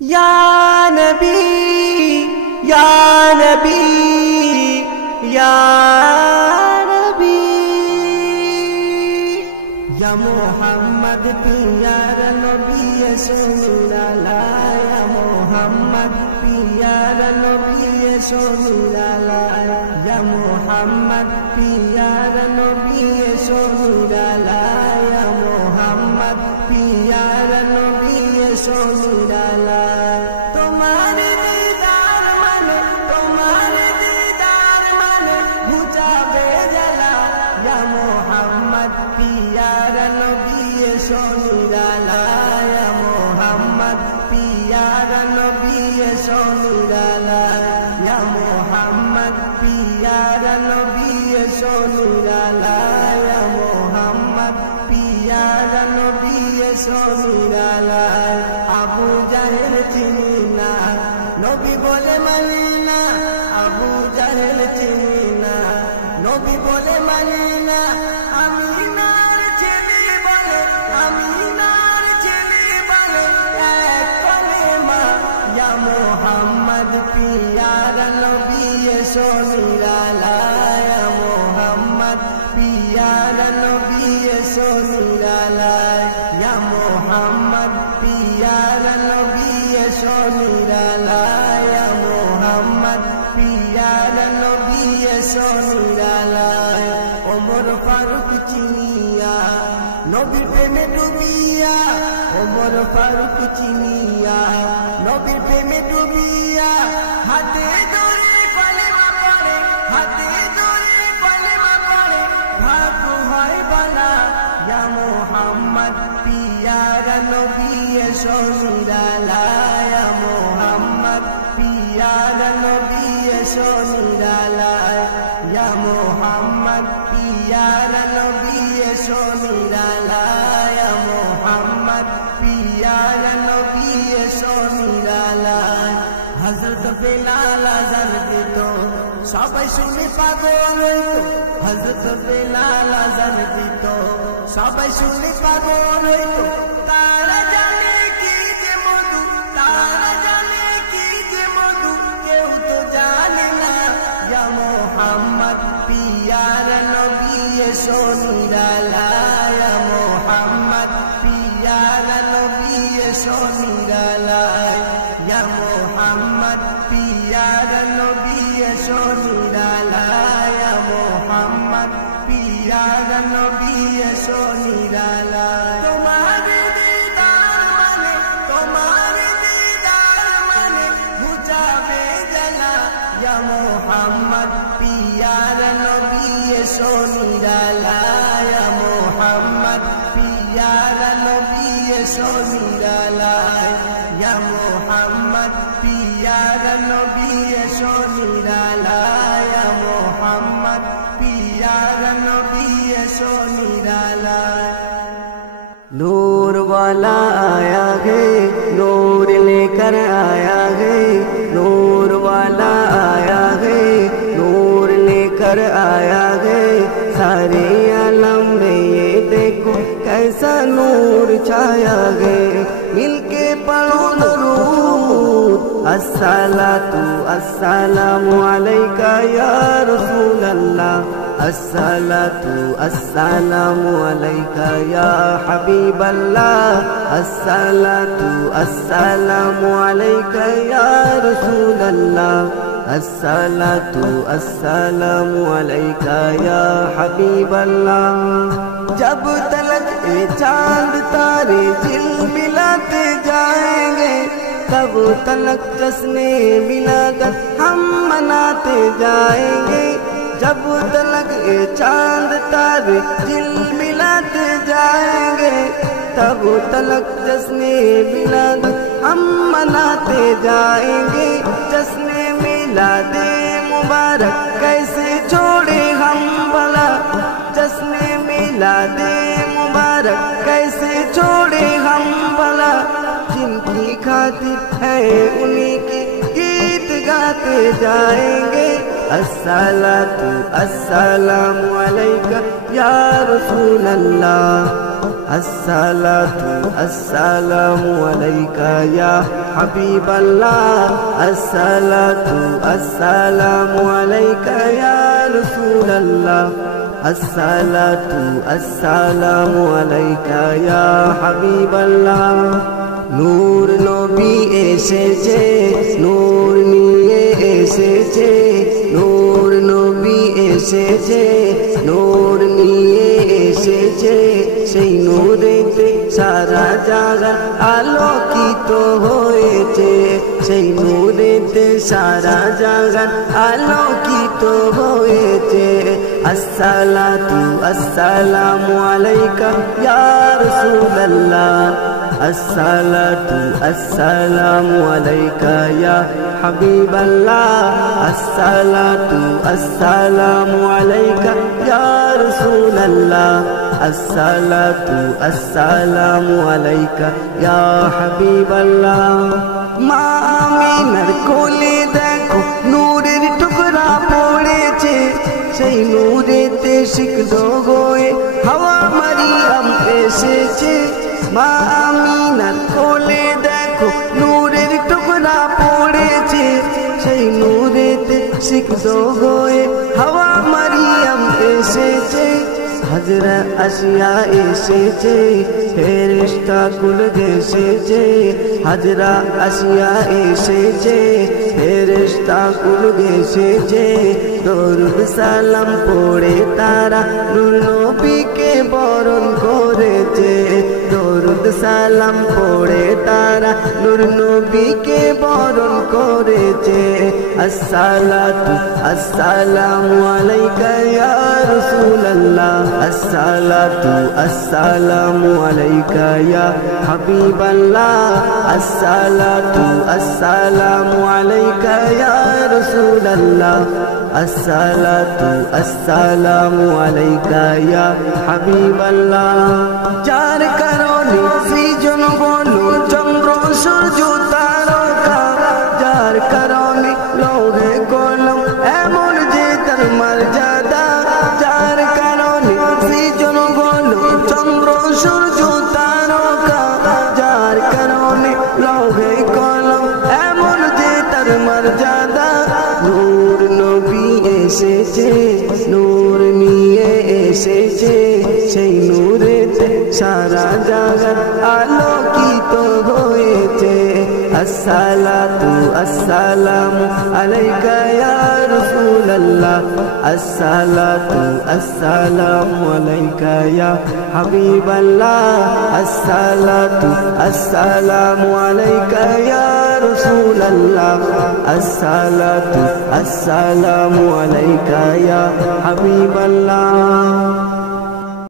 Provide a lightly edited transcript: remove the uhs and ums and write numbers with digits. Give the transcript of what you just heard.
या नबी या नबी या नबी या मोहम्मद प्यार नबी सोनिराला या मोहम्मद प्यार नबी सोनिराला या मोहम्मद प्यार नबी सोनिराला या मोहम्मद प्यार नबी सोनिराला तुम्हारे दीदार माने बुझावे जला या मोहम्मद प्यार नबी सोनिराला या मोहम्मद प्यार नबी सोनिराला या मोहम्मद प्यार नबी सोनिराला या मोहम्मद प्यार नबी सोनिराला আবু জাহেল চিনি না নবী বলে মানি না আবু জাহেল চিনি না নবী বলে মানি না আমিনার ছেলে বলে এক কলেমা ইয়া মুহাম্মদ প্যার নবী সোনিরালা ইয়া মুহাম্মদ প্যার নবী সোনিরালা ইয়া মুহাম্মদ प्यार नबी सोनिराला या मोहम्मद प्यार नबी सोनिराला उमर फारूक चिनिया नबी प्रेमे डूबिया उमर फारूक चिनिया नबी प्रेमे डूबिया हाथे धरे कलेमा पड़े भाग হয় বালা या मोहम्मद प्यार नबी सोनिराला या मोहम्मद प्यार नबी सोनिराला या मोहम्मद प्यार नबी सोनिराला या मोहम्मद प्यार नबी सोनिराला हजरत बेलाल आजान दित सबाई शुने पागल हইতো हजरत बेलाल आजान दित सबाई शुने पागल हইতো तारा जाने की जे मधु केहू तो जाने ना या मोहम्मद प्यार नबी सोनिराला या मोहम्मद प्यार नबी सोनिराला या मोहम्मद प्यार नबी सोनिराला या मोहम्मद प्यार नबी सोनिराला तुम्हारे दीदार माने बुझावे जला या मोहम्मद प्यार नबी सोनिराला या मोहम्मद प्यार नबी सोनिराला या मोहम्मद प्यार नबी सोनिराला या मोहम्मद प्यार नबी सोनिराला नूर वाला आया है नूर लेकर आया है नूर वाला आया है नूर लेकर आया है सारे आलम में ये देखो कैसा नूर छाया है मिलके पढ़ो दरूद अस्सलातु अस्सलामु अलैका या रसूल अल्लाह अस्सलातु अस्सलामु अलैका या हबीब अल्लाह अस्सलातु अस्सलामु अलैका या रसूल अल्लाह अस्सलातु अस्सलामु अलैका या हबीब अल्लाह जब तलक ये चांद तारे झिलमिलाते जाएंगे तब तलक जश्ने मिलाकर हम मनाते जाएंगे जब तलक ये चांद तारे झिलमिलाते जाएंगे तब तलक जश्ने मिलाकर हम मनाते जाएंगे जश्ने मिलादे मुबारक कैसे छोड़े हम भला जश्ने मिलादे मुबारक कैसे छोड़े हम भला जिनकी खातिर है उन्हीं की गीत गाते जाएंगे अस्सलातु अस्सलामु अलैका या रसूल अल्लाह। अस्सलातु अस्सलामु अलैका या हबीबल्लाह अस्सलातु अस्सलामु अलैका या रसूलल्लाह अस्सलातु अस्सलामु अलैका या हबीबल्लाह नूर नबी एसेছে नूर নিয়ে এসেছে नूर नबी এসেছে नूर নিয়ে এসেছে সেই নূরেতে সারা জাহান আলোকিত হয়েছে সেই নূরেতে সারা জাহান আলোকিত হয়েছে আসসালাতু আসসালামু আলাইকা ইয়া রাসূলুল্লাহ अस्सलातु अस्सलामु अलैका या हबीबल्लाह अस्सलातु अस्सलामु अलैका या रसूलल्लाह अस्सलातु अस्सलामु अलैका या हबीबल्लाह मा आमिनार कोले देखो नूरेर टुकड़ा पड़ेছে সেই নূরেতে সিক্ত হয়ে হাওয়া মারিয়াম এসেছে মা আমিনার কোলে দেখো নূরের টুকরা পড়েছে সেই নূরেতে সিক্ত হয়ে হাওয়া মারিয়াম এসেছে হাজরা আসিয়া এসেছে ফেরেশতা কুল এসেছে হাজরা আসিয়া এসেছে ফেরেশতা কুল এসেছে দরুদ সালাম পড়ে তারা নূর নবীকে বরণ করেছে দরুদ সালাম পড়ে তারা নূর নবীকে বরণ করেছে আসসালাতু আসসালামু আলাইকা ইয়া রাসূলুল্লাহ আসসালাতু আসসালামু আলাইকা ইয়া হাবিবাল্লাহ আসসালাতু আসসালামু আলাইকা ইয়া রাসূলুল্লাহ আসসালাতু আসসালামু আলাইকা ইয়া হাবিবাল্লাহ যার কারণে সৃজন হলো চন্দ্র সূর্য তারকা যার কারণে লৌহে কলম এমন যে তার মর্যাদা যার কারণে সৃজন হলো চন্দ্র সূর্য তারকা যার কারণে লৌহে কলম এমন যে তার মর্যাদা নূর নবী এসেছে নূর নিয়ে এসেছে সেই নূরেতে সারা জাহান আলোকিত হয়েছে আসসালাতু আসসালামু আলাইকা ইয়া রাসূলুল্লাহ আসসালাতু আসসালামু আলাইকা ইয়া হাবিবাল্লাহ আসসালাতু আসসালামু আলাইকা ইয়া রাসূলুল্লাহ আসসালাতু আসসালামু আলাইকা ইয়া হাবিবাল্লাহ